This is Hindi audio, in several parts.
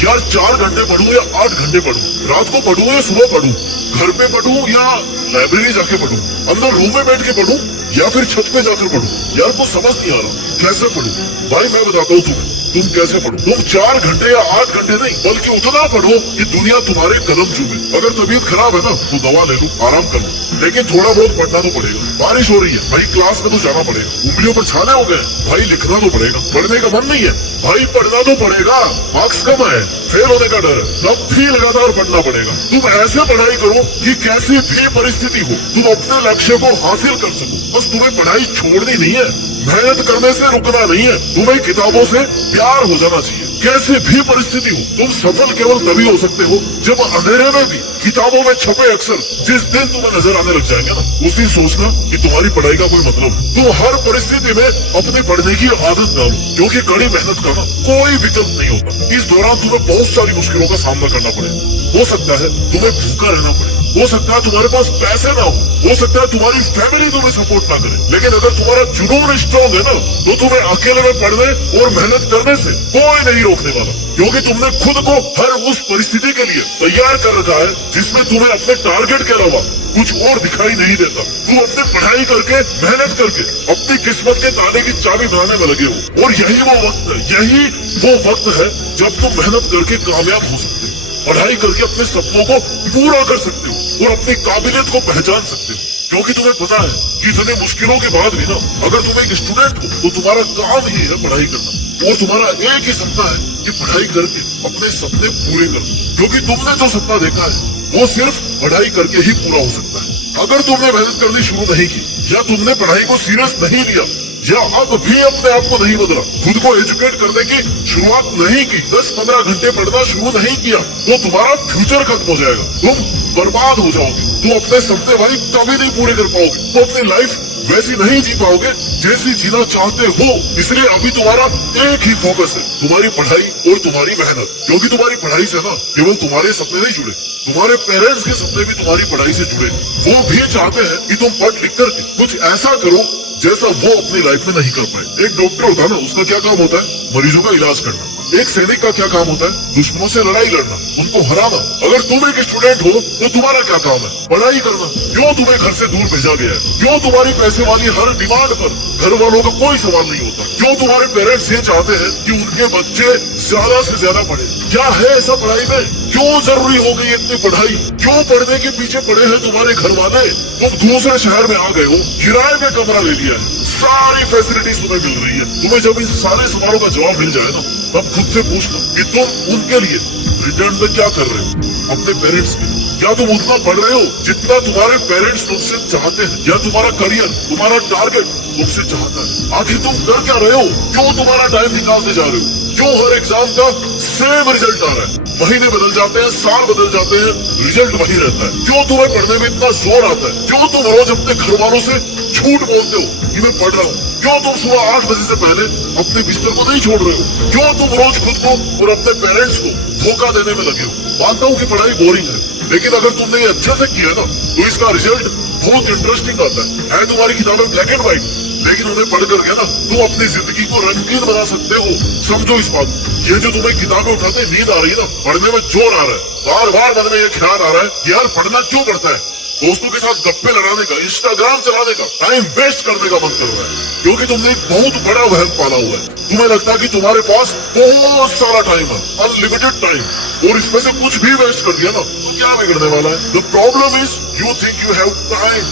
यार 4 घंटे पढूं या 8 घंटे पढूं, रात को पढूं या सुबह पढूं, घर पे पढूं या लाइब्रेरी जाके पढूं, अंदर रूम में बैठ के पढूं या फिर छत पे जाकर पढूं। यार कुछ समझ नहीं आ रहा कैसे पढूं। भाई मैं बताता हूँ तुम्हें, तुम कैसे पढ़ो। तुम 4 घंटे या 8 घंटे नहीं बल्कि उतना पढ़ो कि दुनिया तुम्हारे कदम चूमे। अगर तबीयत खराब है ना तो दवा ले लो, आराम कर लो, लेकिन थोड़ा बहुत पढ़ना तो पड़ेगा। बारिश हो रही है भाई, क्लास में तो जाना पड़ेगा। उंगलियों पर छाले हो गए भाई, लिखना तो पड़ेगा। पढ़ने का मन नहीं है भाई, पढ़ना तो पड़ेगा। मार्क्स कम है, फेल होने का डर है, तब भी लगातार पढ़ना पड़ेगा। तुम ऐसे पढ़ाई करो कि कैसी भी परिस्थिति हो तुम अपने लक्ष्य को हासिल कर सको। बस तुम्हें पढ़ाई छोड़नी नहीं है, मेहनत करने से रुकना नहीं है, तुम्हें किताबों से प्यार हो जाना चाहिए। कैसे भी परिस्थिति हो तुम सफल केवल तभी हो सकते हो जब अंधेरे में भी किताबों में छपे अक्षर जिस दिन तुम्हें नजर आने लग जाएंगे ना, उस दिन सोचना कि तुम्हारी पढ़ाई का कोई मतलब है। तुम हर परिस्थिति में अपने पढ़ने की आदत डालो, क्योंकि कड़ी मेहनत करना कोई विकल्प नहीं होता। इस दौरान तुम्हें बहुत सारी मुश्किलों का सामना करना पड़ेगा। हो सकता है तुम्हें भूखा रहना पड़े, हो सकता है तुम्हारे पास पैसे ना हो सकता है तुम्हारी फैमिली तुम्हें सपोर्ट ना करे, लेकिन अगर तुम्हारा जुनून स्ट्रॉन्ग है ना तो तुम्हें अकेले में पढ़ने और मेहनत करने से कोई नहीं रोकने वाला, क्योंकि तुमने खुद को हर उस परिस्थिति के लिए तैयार कर रखा है जिसमें तुम्हें अपने टारगेट के अलावा कुछ और दिखाई नहीं देता। तुम अपने पढ़ाई करके मेहनत करके अपनी किस्मत के ताले की चाबी बनाने में लगे हो, और यही वो वक्त है जब तुम मेहनत करके कामयाब हो सकते हो, पढ़ाई करके अपने सपनों को पूरा कर सकते हो और अपनी काबिलियत को पहचान सकते हो। क्योंकि तुम्हें पता है कि इतने मुश्किलों के बाद भी ना, अगर तुम एक स्टूडेंट हो तो तुम्हारा काम ही है पढ़ाई करना, और तुम्हारा एक ही सपना है कि पढ़ाई करके अपने सपने पूरे करना। क्योंकि तुमने जो सपना देखा है वो सिर्फ पढ़ाई करके ही पूरा हो सकता है। अगर तुमने मेहनत करनी शुरू नहीं की, या तुमने पढ़ाई को सीरियस नहीं लिया, या अब भी अपने आप को नहीं बदला, खुद को एजुकेट करने की शुरुआत नहीं की, 10-15 घंटे पढ़ना शुरू नहीं किया, तो तुम्हारा फ्यूचर खत्म हो जाएगा, तुम बर्बाद हो जाओगे। तुम अपने सपने भाई कभी नहीं पूरे कर पाओगे, तो अपनी लाइफ वैसी नहीं जी पाओगे जैसी जीना चाहते हो। इसलिए अभी तुम्हारा एक ही फोकस है, तुम्हारी पढ़ाई और तुम्हारी मेहनत। क्योंकि तुम्हारी पढ़ाई से ना केवल तुम्हारे सपने नहीं जुड़े, तुम्हारे पेरेंट्स के सपने भी तुम्हारी पढ़ाई से जुड़े। वो भी चाहते हैं कि तुम पढ़ लिख करके कुछ ऐसा करो जैसा वो अपनी लाइफ में नहीं कर पाए। एक डॉक्टर होता है ना, उसका क्या काम होता है? मरीजों का इलाज करना। एक सैनिक का क्या काम होता है? दुश्मनों से लड़ाई लड़ना, उनको हराना। अगर तुम एक स्टूडेंट हो तो तुम्हारा क्या काम है? पढ़ाई करना। क्यों तुम्हें घर से दूर भेजा गया है? क्यों तुम्हारी पैसे वाली हर डिमांड पर घर वालों का कोई सवाल नहीं होता? क्यों तुम्हारे पेरेंट्स ये चाहते हैं कि उनके बच्चे ज्यादा से ज्यादा पढ़े? क्या है ऐसा पढ़ाई में? क्यों जरूरी हो गई इतनी पढ़ाई? क्यों पढ़ने के पीछे पड़े हैं तुम्हारे घर वाले? तुम दूसरे शहर में आ गए हो, किराए में कमरा ले लिया है, सारी फैसिलिटीज तुम्हें मिल रही है। तुम्हें जब इन सारे सवालों का जवाब मिल जाए ना, तब खुद से पूछना कि तुम उनके लिए रिटर्न में क्या कर रहे हो, अपने पेरेंट्स के। क्या तुम उतना पढ़ रहे हो जितना तुम्हारे पेरेंट्स तुमसे चाहते हैं? या तुम्हारा करियर, तुम्हारा टारगेट तुमसे चाहता है? आखिर तुम कर क्या रहे हो? क्यों तुम्हारा टाइम निकालते जा रहे हो? क्यों हर एग्जाम का सेम रिजल्ट आ रहा है? महीने बदल जाते हैं, साल बदल जाते हैं, रिजल्ट वही रहता है। क्यों तुम्हें पढ़ने में इतना जोर आता है? क्यों तुम रोज अपने घर वालों से झूठ बोलते हो कि मैं पढ़ रहा हूँ? क्यों तुम सुबह 8 बजे से पहले अपने बिस्तर को नहीं छोड़ रहे हो? क्यों तुम रोज खुद को और अपने पेरेंट्स को धोखा देने में लगे हो? मानता हूँ कि पढ़ाई बोरिंग है, लेकिन अगर तुमने ये अच्छे से किया ना तो इसका रिजल्ट बहुत इंटरेस्टिंग आता है। तुम्हारी किताबें ब्लैक एंड व्हाइट, लेकिन उन्हें पढ़ करके ना तुम अपनी जिंदगी को रंगीन बना सकते हो। समझो इस बात। ये जो तुम्हें किताबें उठाते नींद आ रही है ना, पढ़ने में जोर आ रहा है, बार बार मन में ये ख्याल आ रहा है कि यार पढ़ना क्यों पड़ता है? दोस्तों के साथ गप्पे लड़ाने का, इंस्टाग्राम चलाने का, टाइम वेस्ट करने का मन कर रहा है, क्योंकि तुमने एक बहुत बड़ा वहम पाला हुआ है। तुम्हें लगता है कि तुम्हारे पास बहुत सारा टाइम है, अनलिमिटेड टाइम, और इसमें से कुछ भी वेस्ट कर दिया ना तो क्या बिगड़ने वाला है? The problem is you think you have time,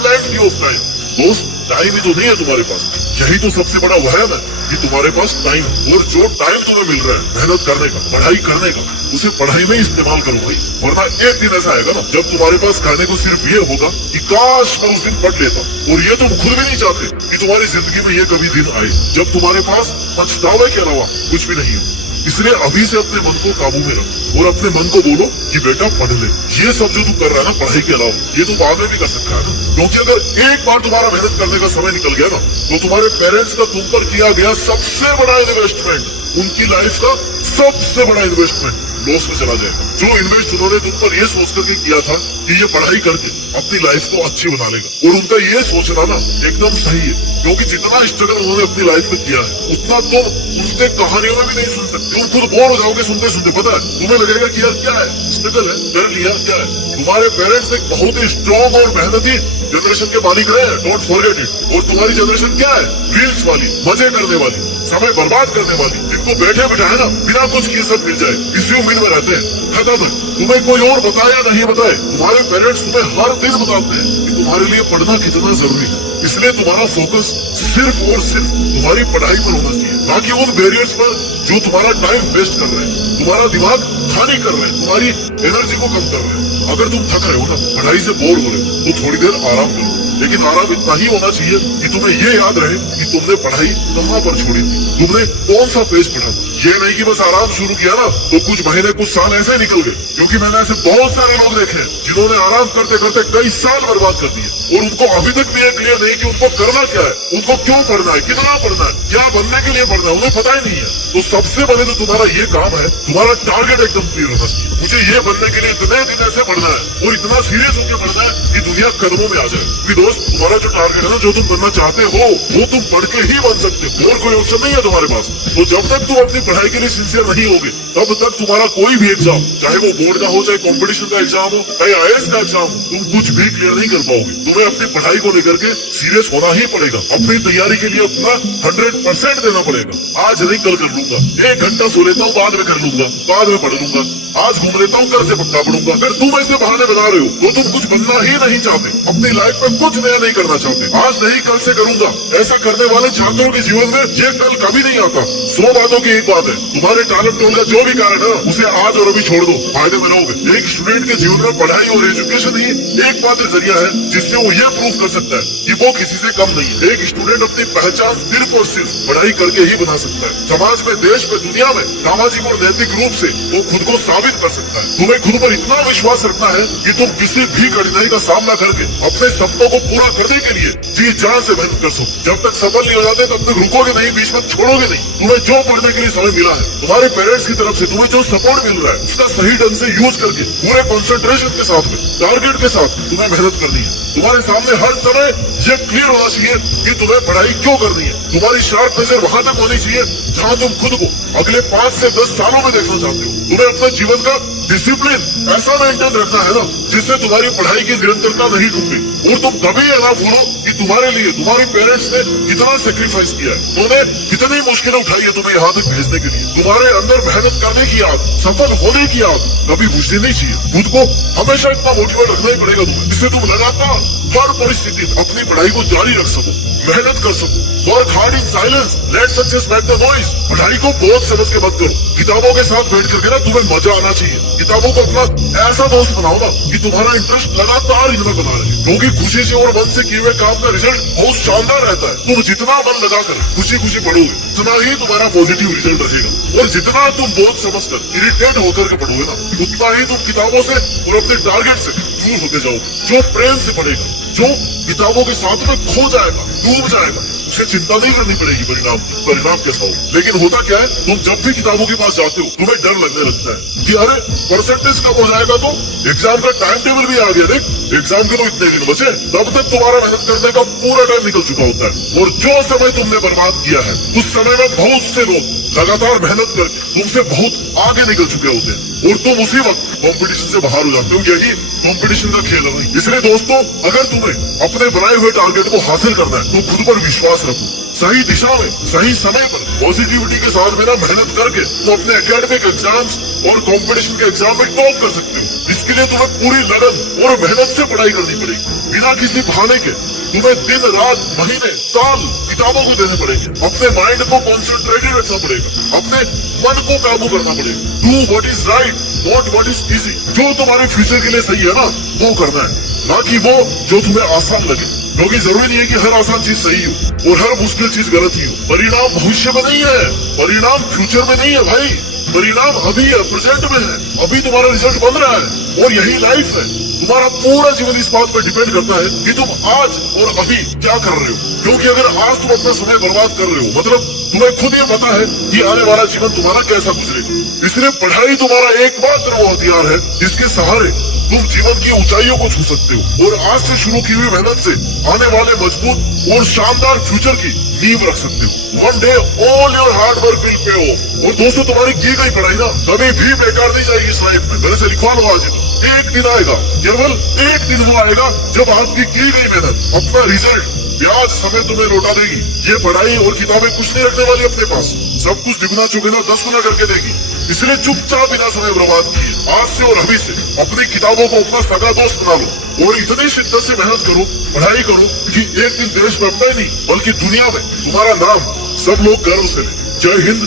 plenty of time. दोस्त, टाइम ही तो नहीं है तुम्हारे पास। यही तो सबसे बड़ा वहम है कि तुम्हारे पास टाइम, और जो टाइम तुम्हें मिल रहा है मेहनत करने का, पढ़ाई करने का, उसे पढ़ाई में इस्तेमाल करो भाई। वरना एक दिन ऐसा आएगा ना जब तुम्हारे पास कहने को सिर्फ ये होगा कि काश मैं उस दिन पढ़ लेता, और ये तुम खुद भी नहीं चाहते कि तुम्हारी जिंदगी में ये कभी दिन आए जब तुम्हारे पास पछतावे के अलावा कुछ भी नहीं हो। इसलिए अभी से अपने मन को काबू में रखो और अपने मन को बोलो कि बेटा पढ़ ले। ये सब जो तू कर रहा है ना पढ़ाई के अलावा, ये तू बाद में भी कर सकता है ना, क्योंकि अगर एक बार तुम्हारा मेहनत करने का समय निकल गया ना तो तुम्हारे पेरेंट्स का तुम पर किया गया सबसे बड़ा इन्वेस्टमेंट, उनकी लाइफ का सबसे बड़ा इन्वेस्टमेंट लॉस में चला जाएगा। जो इन्वेस्ट उन्होंने तुम पर ये सोच करके किया था कि ये पढ़ाई करके अपनी लाइफ को अच्छी बना लेगा, और उनका ये सोचना ना एकदम सही है, क्योंकि जितना स्ट्रगल उन्होंने अपनी लाइफ में किया है उतना तुम उनसे कहानियों में भी नहीं सुन सकते। तुम खुद बोर हो जाओगे सुनते सुनते। पता है तुम्हें लगेगा कि यार क्या है, स्ट्रगल है, कर लिया, क्या है। तुम्हारे पेरेंट्स एक बहुत ही स्ट्रॉन्ग और मेहनती जनरेशन के मालिक रहे हैं, डोंट फॉरगेट इट। और तुम्हारी जनरेशन क्या है, रील्स वाली, मजे करने वाली, समय बर्बाद करने वाली, जिनको बैठे बिठाए ना बिना कुछ किए सब मिल जाए, इसी उम्मीद में रहते हैं। खत्म है। तुम्हें कोई और बताए या नहीं बताए, तुम्हारे पेरेंट्स तुम्हें हर दिन बताते हैं कि तुम्हारे लिए पढ़ना कितना जरूरी है। इसलिए तुम्हारा फोकस सिर्फ और सिर्फ तुम्हारी पढ़ाई पर होना चाहिए, ना कि उन बैरियर्स पर जो तुम्हारा टाइम वेस्ट कर रहे हैं, तुम्हारा दिमाग खाली कर रहे हैं, तुम्हारी एनर्जी को कम कर रहे हैं। अगर तुम थक रहे हो ना, पढ़ाई से बोर हो रहे हो, तो थोड़ी देर आराम करो, लेकिन आराम इतना ही होना चाहिए कि तुम्हें ये याद रहे कि तुमने पढ़ाई कहाँ पर छोड़ी थी, तुमने कौन सा पेज पढ़ा। ये नहीं कि बस आराम शुरू किया ना तो कुछ महीने कुछ साल ऐसे निकल गए, क्योंकि मैंने ऐसे बहुत सारे लोग देखे हैं जिन्होंने आराम करते करते कई साल बर्बाद कर दिए, और उनको अभी तक भी क्लियर नहीं कि उनको करना क्या है, उनको क्यों पढ़ना है, कितना पढ़ना है, क्या बनने के लिए पढ़ना है, उन्हें पता ही नहीं है। तो सबसे पहले तो तुम्हारा ये काम है, तुम्हारा टारगेट एकदम क्लियर होना चाहिए। मुझे ये बनने के लिए इतने दिन ऐसे पढ़ना है और इतना सीरियस होकर पढ़ना है कि दुनिया कदमों में आ जाए। कि दोस्त तुम्हारा जो टारगेट है ना, जो तुम बनना चाहते हो, वो तुम पढ़ के ही बन सकते हो, और कोई ऑप्शन नहीं है तुम्हारे पास। तो जब तक तुम अपनी पढ़ाई के लिए सिंसियर नहीं होगे, तब तक तुम्हारा कोई भी एग्जाम, चाहे वो बोर्ड का हो, चाहे कंपटीशन का एग्जाम हो, चाहे IAS का एग्जाम हो, तुम कुछ भी क्लियर नहीं कर पाओगे। तुम्हें अपनी पढ़ाई को लेकर के सीरियस होना ही पड़ेगा। अपनी तैयारी के लिए अपना 100% देना पड़ेगा। आज नहीं कल कर लूंगा, 1 घंटा सो लेता हूँ, बाद में कर लूंगा, बाद में पढ़ लूंगा, आज घूम लेता हूँ, कल से पक्का पढ़ूंगा। अगर तुम ऐसे बहाने बना रहे हो तो तुम कुछ बनना ही नहीं चाहते, अपनी लाइफ में कुछ नया नहीं करना चाहते। आज नहीं कल से करूंगा, ऐसा करने वाले छात्रों के जीवन में ये कल कभी नहीं आता। 100 बातों की एक बात है, तुम्हारे टालम टोल का जो भी कारण है उसे आज और अभी छोड़ दो, फायदे में रहोगे। एक स्टूडेंट के जीवन में पढ़ाई और एजुकेशन ही एकमात्र जरिया है जिससे वो ये प्रूव कर सकता है कि वो किसी से कम नहीं है। एक स्टूडेंट अपनी पहचान सिर्फ और सिर्फ पढ़ाई करके ही बना सकता है। समाज में, देश में, दुनिया में सामाजिक और नैतिक रूप से वो खुद को साबित कर सकता है। तुम्हें खुद पर इतना विश्वास रखना है कि तुम किसी भी कठिनाई का सामना करके अपने सपनों को पूरा करने के लिए जी जान से मेहनत कर सको। जब तक सफल नहीं हो जाते तब तक रुकोगे नहीं, बीच में छोड़ोगे नहीं। तुम्हें जो पढ़ने के लिए समय मिला है, तुम्हारे पेरेंट्स की तरफ से तुम्हें जो सपोर्ट मिल रहा है, उसका सही ढंग से यूज करके पूरे कंसंट्रेशन के साथ में, टारगेट के साथ तुम्हें मेहनत करनी है। तुम्हारे सामने हर समय ये क्लियर होना चाहिए कि तुम्हें पढ़ाई क्यों करनी है। तुम्हारी शार्प नजर वहां तक होनी चाहिए जहां तुम खुद को अगले 5 से 10 सालों में देखना चाहते हो। तुम्हें अपने जीवन का डिसिप्लिन ऐसा मेंटेन रखना है ना जिससे तुम्हारी पढ़ाई की निरंतरता नहीं टूटे, और तुम कभी ये ना भूलो कि तुम्हारे लिए तुम्हारे पेरेंट्स ने कितना सेक्रीफाइस किया है, उन्होंने कितनी मुश्किलें उठाई है तुम्हें यहाँ तक भेजने के लिए। तुम्हारे अंदर मेहनत करने की आग, सफल होने की आग कभी बुझनी नहीं चाहिए। खुद को हमेशा इतना मोटिवेट रखना ही पड़ेगा तुम्हें, जिससे तुम लगातार हर परिस्थिति में अपनी पढ़ाई को जारी रख सको, मेहनत कर सको। Work hard in silence, let success make the noise. पढ़ाई को बहुत समझ के मत करो, किताबों के साथ बैठ करके ना तुम्हें मजा आना चाहिए। किताबों को अपना ऐसा दोस्त बनाओ ना कि तुम्हारा इंटरेस्ट लगातार इनमें बना रहे, क्योंकि खुशी से और मन से किए हुए काम का रिजल्ट बहुत शानदार रहता है। तुम जितना मन लगाकर खुशी खुशी पढ़ोगे, उतना ही तुम्हारा पॉजिटिव रिजल्ट रहेगा। और जितना तुम बोझ समझकर इरिटेट होकर के पढ़ोगे ना, उतना ही तुम किताबों से और अपने टारगेट से दूर होते जाओगे। जो प्रेम से पढ़ेगा, जो किताबों के साथ में खो जाएगा, डूब जाएगा, उसे चिंता नहीं करनी पड़ेगी परिणाम कैसा हो। लेकिन होता क्या है, तुम जब भी किताबों के पास जाते हो तुम्हें डर लगने लगता है कि अरे परसेंटेज कम हो जाएगा, तो एग्जाम का टाइम टेबल भी आ गया, देख एग्जाम के तो इतने दिन बचे। तब तक तुम्हारा मेहनत करने का पूरा टाइम निकल चुका होता है, और जो समय तुमने बर्बाद किया है उस समय में बहुत से लोग लगातार मेहनत करके तुमसे बहुत आगे निकल चुके होते हैं, और तुम उसी वक्त कंपटीशन से बाहर हो जाते हो। यही कंपटीशन का खेल है। इसलिए दोस्तों, अगर तुम्हें अपने बनाए हुए टारगेट को हासिल करना है तो खुद पर विश्वास रखो, सही दिशा में, सही समय पर पॉजिटिविटी के साथ में ना मेहनत करके तुम अपने एकेडमिक एग्जाम्स और कंपटीशन के एग्जाम में टॉप कर सकते हो। इसके लिए तुम्हें पूरी लगन और मेहनत से पढ़ाई करनी पड़ेगी, बिना किसी बहाने के। तुम्हें दिन रात महीने साल किताबों को देने पड़ेंगे, अपने माइंड को कॉन्सेंट्रेटेड रखना पड़ेगा, अपने मन को काबू करना पड़ेगा। Do what is right, not what is easy. जो तुम्हारे फ्यूचर के लिए सही है ना, वो करना है, ना कि वो जो तुम्हें आसान लगे। क्योंकि जरूरी नहीं है कि हर आसान चीज सही हो और हर मुश्किल चीज गलत ही हो। परिणाम भविष्य में नहीं है, परिणाम फ्यूचर में नहीं है भाई, परिणाम अभी है, प्रेजेंट में है। अभी तुम्हारा रिजल्ट बन रहा है और यही लाइफ है। तुम्हारा पूरा जीवन इस बात पर डिपेंड करता है कि तुम आज और अभी क्या कर रहे हो। क्योंकि अगर आज तुम अपना समय बर्बाद कर रहे हो, मतलब तुम्हें खुद ये पता है कि आने वाला जीवन तुम्हारा कैसा गुजरेगा। इसलिए पढ़ाई तुम्हारा एकमात्र वो हथियार है जिसके सहारे तुम जीवन की ऊंचाइयों को छू सकते हो और आज से शुरू की हुई मेहनत से आने वाले मजबूत और शानदार फ्यूचर की नींव रख सकते हो। One day all your hard work will pay of. और दोस्तों, तुम्हारी की गई पढ़ाई ना कभी भी बेकार नहीं जाएगी इस लाइफ में। मेरे से लिखवा लो आज ही। एक दिन आएगा, केवल एक दिन वो आएगा जब आपकी की गई मेहनत अपना रिजल्ट ब्याज समय तुम्हें लौटा देगी। ये पढ़ाई और किताबें कुछ नहीं रखने वाली अपने पास, सब कुछ दुगना चुगना 10 गुना करके देगी। इसलिए चुपचाप बिना समय बर्बाद किए आज से और अभी से अपनी किताबों को अपना सगा दोस्त बना लो और इतनी शिद्दत से मेहनत करो, पढ़ाई करो कि एक दिन देश में अपना ही नहीं बल्कि दुनिया में तुम्हारा नाम सब लोग गर्व से लें। जय हिंद,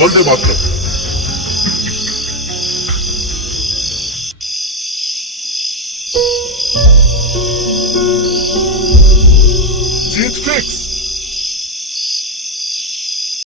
वंदे मातरम।